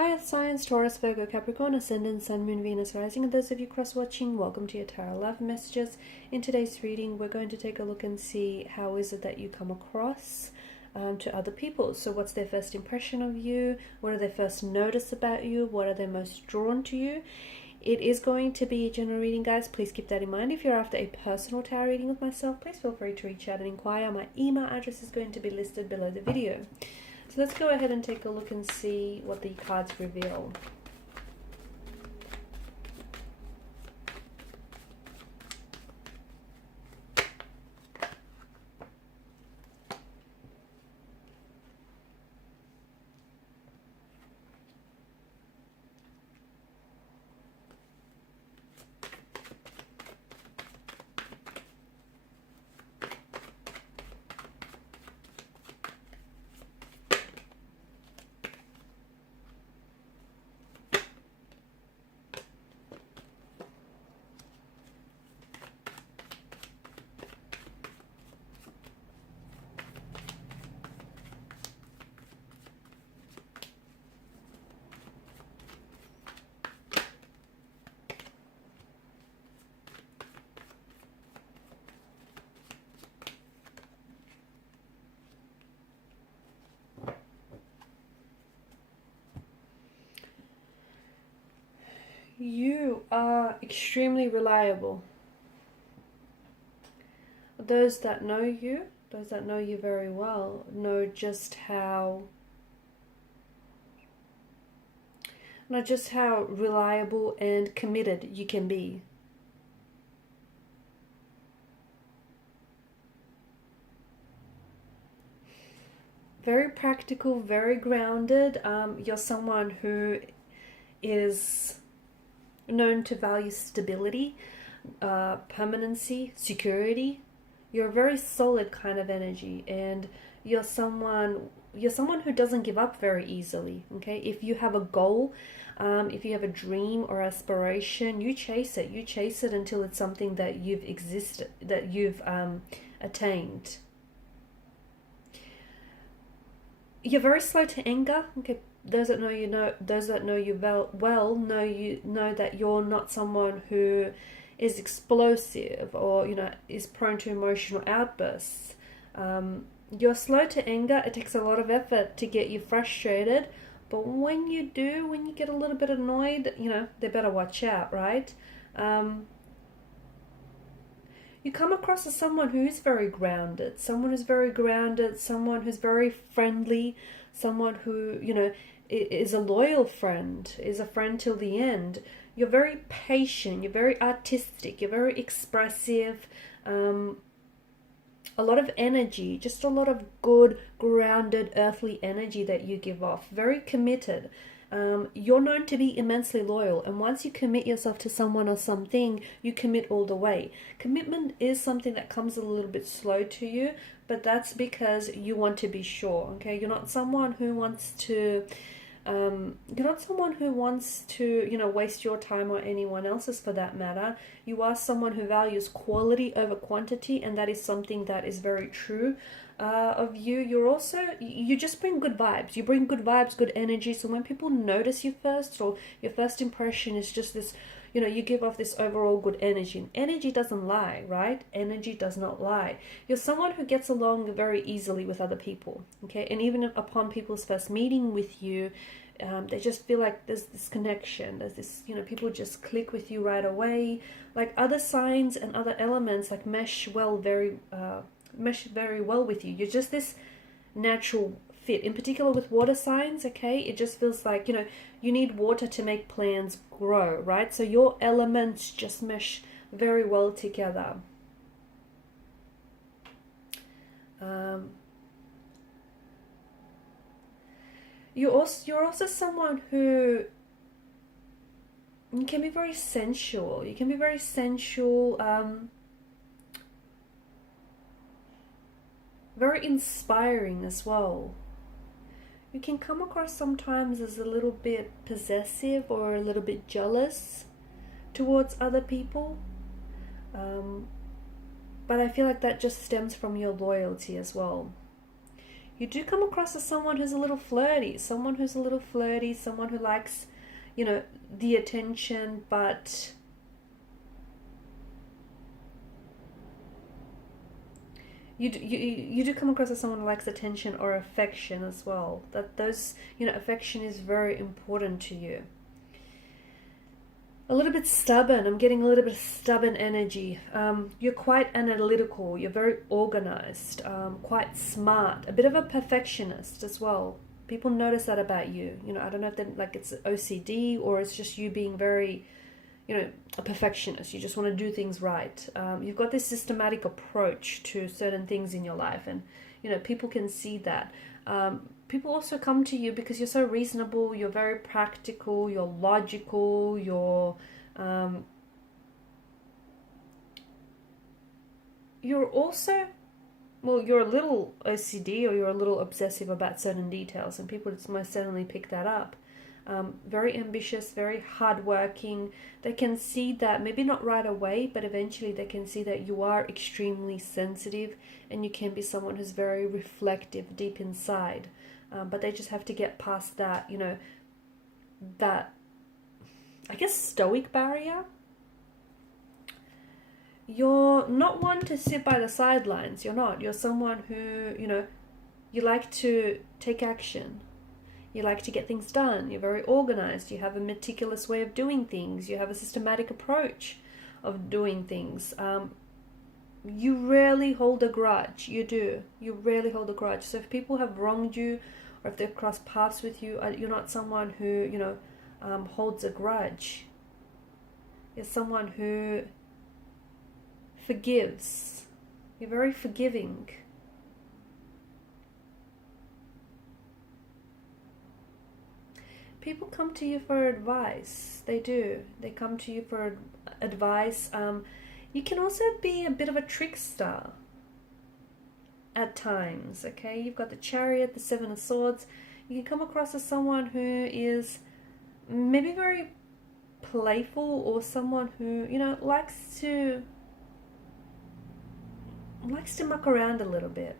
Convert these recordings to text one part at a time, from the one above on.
Hi, Earth Signs, Taurus, Virgo, Capricorn, Ascendant, Sun, Moon, Venus, Rising, and those of you cross-watching, welcome to your Tarot Love Messages. In today's reading, we're going to take a look and see how is it that you come across to other people. So what's their first impression of you? What do they first notice about you? What are they most drawn to you? It is going to be a general reading, guys. Please keep that in mind. If you're after a personal tarot reading with myself, please feel free to reach out and inquire. My email address is going to be listed below the video. So let's go ahead and take a look and see what the cards reveal. You are extremely reliable. Those that know you very well, know just how reliable and committed you can be. Very practical, very grounded. You're someone who is known to value stability, permanency, security. You're a very solid kind of energy, and you're someone who doesn't give up very easily. Okay, if you have a goal, if you have a dream or aspiration, you chase it. You chase it until it's something that you've attained. You're very slow to anger. Okay, those that know you know that you're not someone who is explosive or is prone to emotional outbursts. You're slow to anger. It takes a lot of effort to get you frustrated, but when you get a little bit annoyed, they better watch out, right? You come across as someone who is very grounded, someone who's very friendly, someone who, is a loyal friend, is a friend till the end. You're very patient, you're very artistic, you're very expressive, a lot of energy, just a lot of good, grounded, earthly energy that you give off. Very committed. You're known to be immensely loyal, and once you commit yourself to someone or something, you commit all the way. Commitment is something that comes a little bit slow to you, but that's because you want to be sure. Okay, you're not someone who wants to waste your time or anyone else's for that matter. You are someone who values quality over quantity, and that is something that is very true of you. You just bring good vibes. You bring good vibes, good energy. So when people notice you first, or your first impression is just this, you give off this overall good energy. And energy doesn't lie, right? Energy does not lie. You're someone who gets along very easily with other people, okay? And even upon people's first meeting with you, they just feel like there's this connection. There's this, people just click with you right away. Like other signs and other elements like mesh very well with you. You're just this natural fit. In particular with water signs, okay, it just feels like, you need water to make plants grow, right? So your elements just mesh very well together. You're also someone who you can be very sensual. You can be very sensual, very inspiring as well. You can come across sometimes as a little bit possessive or a little bit jealous towards other people. But I feel like that just stems from your loyalty as well. You do come across as someone who's a little flirty, someone who likes, you know, the attention, but you do come across as someone who likes attention or affection as well. That those, you know, affection is very important to you. A little bit stubborn. I'm getting a little bit of stubborn energy. You're quite analytical. You're very organized. Quite smart. A bit of a perfectionist as well. People notice that about you. You know, I don't know if they're, like, it's OCD or it's just you being very, you know, a perfectionist. You just want to do things right. You've got this systematic approach to certain things in your life, and, you know, people can see that. People also come to you because you're so reasonable, you're very practical, you're logical, you're also, well, you're a little OCD or you're a little obsessive about certain details, and people most certainly pick that up. Very ambitious, very hardworking. They can see that, maybe not right away, but eventually they can see that you are extremely sensitive and you can be someone who's very reflective deep inside. But they just have to get past that, you know, that, I guess, stoic barrier. You're not one to sit by the sidelines. You're not. You're someone who, you know, you like to take action. You like to get things done. You're very organized. You have a meticulous way of doing things. You have a systematic approach of doing things. You rarely hold a grudge. You do. You rarely hold a grudge. So if people have wronged you, or if they've crossed paths with you, you're not someone who, you know, holds a grudge. You're someone who forgives. You're very forgiving. People come to you for advice. They do. They come to you for advice. You can also be a bit of a trickster at times, okay? You've got the Chariot, the Seven of Swords. You can come across as someone who is maybe very playful, or someone who, you know, likes to muck around a little bit.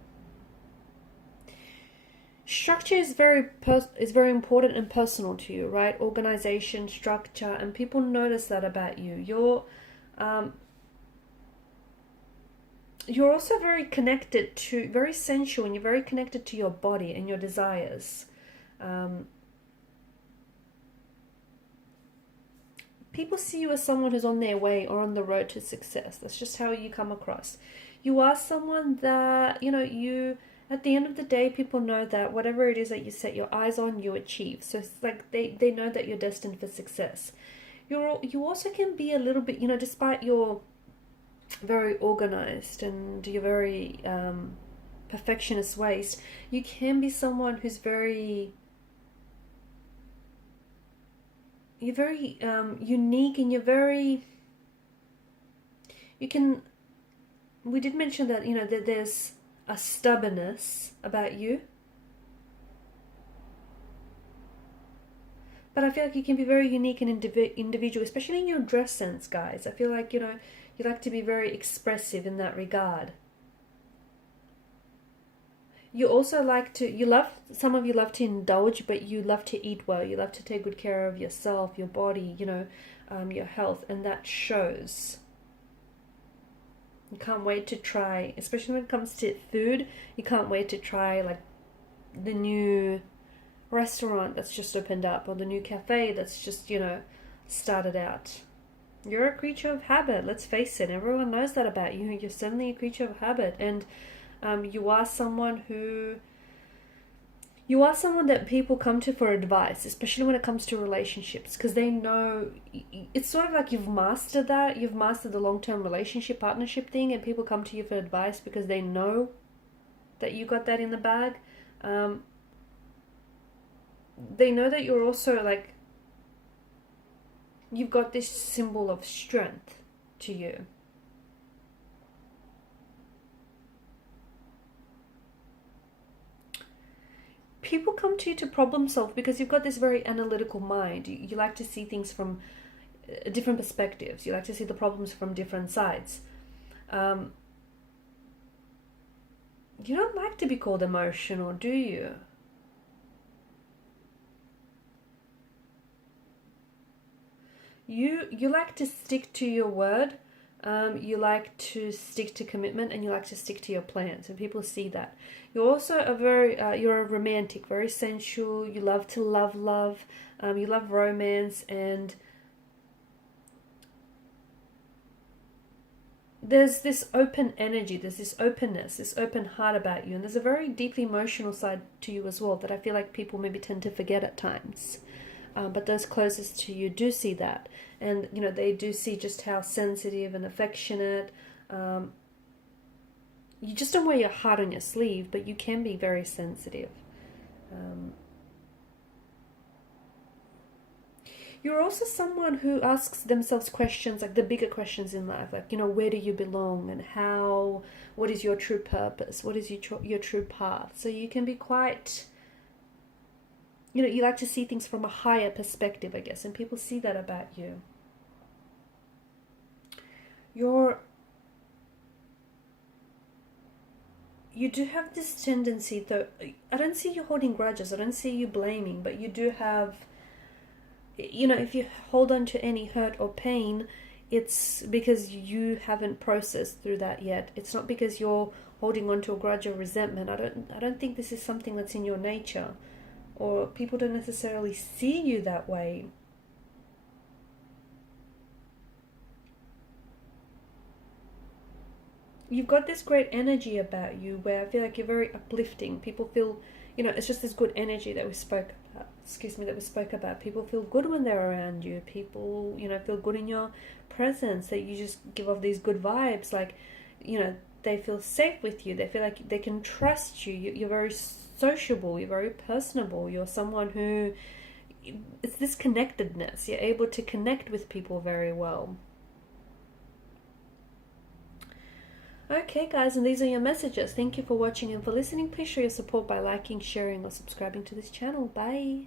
Structure is very important and personal to you, right? Organization, structure, and people notice that about you. You're also very connected to, very sensual, and you're very connected to your body and your desires. People see you as someone who's on their way or on the road to success. That's just how you come across. You are someone that, you know, at the end of the day, people know that whatever it is that you set your eyes on, you achieve. So it's like they know that you're destined for success. You also can be a little bit, you know, despite your very organized and your very perfectionist ways, you can be someone who's you're very unique, and we did mention that, you know, that there's a stubbornness about you, but I feel like you can be very unique and individual, especially in your dress sense, guys. I feel like, you know, you like to be very expressive in that regard. You also some of you love to indulge, but you love to eat well. You love to take good care of yourself, your body, you know, your health, and that shows. You can't wait to try, especially when it comes to food, you can't wait to try, like, the new restaurant that's just opened up, or the new cafe that's just, you know, started out. You're a creature of habit, let's face it. Everyone knows that about you. You're certainly a creature of habit, and you are someone that people come to for advice, especially when it comes to relationships, because they know, it's sort of like you've mastered that. You've mastered the long-term relationship, partnership thing, and people come to you for advice because they know that you got that in the bag. They know that you're also, like, you've got this symbol of strength to you. People come to you to problem solve because you've got this very analytical mind. You like to see things from different perspectives. You like to see the problems from different sides. You don't like to be called emotional, do you? You like to stick to your word. You like to stick to commitment, and you like to stick to your plans, and people see that. You're also a very you're a romantic, very sensual. You love to love. You love romance, and there's this open energy, there's this openness, this open heart about you, and there's a very deeply emotional side to you as well that I feel like people maybe tend to forget at times. But those closest to you do see that, and you know, they do see just how sensitive and affectionate. You just don't wear your heart on your sleeve, but you can be very sensitive. You're also someone who asks themselves questions, like the bigger questions in life, like, you know, where do you belong, and how, what is your true purpose, what is your true path. So you can be quite, you know, you like to see things from a higher perspective, I guess, and people see that about you. You do have this tendency, though, I don't see you holding grudges, I don't see you blaming, but you do have, you know, if you hold on to any hurt or pain, it's because you haven't processed through that yet. It's not because you're holding on to a grudge or resentment. I don't think this is something that's in your nature, or people don't necessarily see you that way. You've got this great energy about you where I feel like you're very uplifting. People feel, you know, it's just this good energy that we spoke about. Excuse me, that we spoke about. People feel good when they're around you. People, you know, feel good in your presence. That you just give off these good vibes. Like, you know, they feel safe with you. They feel like they can trust you. You're very sociable. You're very personable. You're someone who, it's this connectedness. You're able to connect with people very well. Okay guys, and these are your messages. Thank you for watching and for listening. Please show your support by liking, sharing or subscribing to this channel. Bye.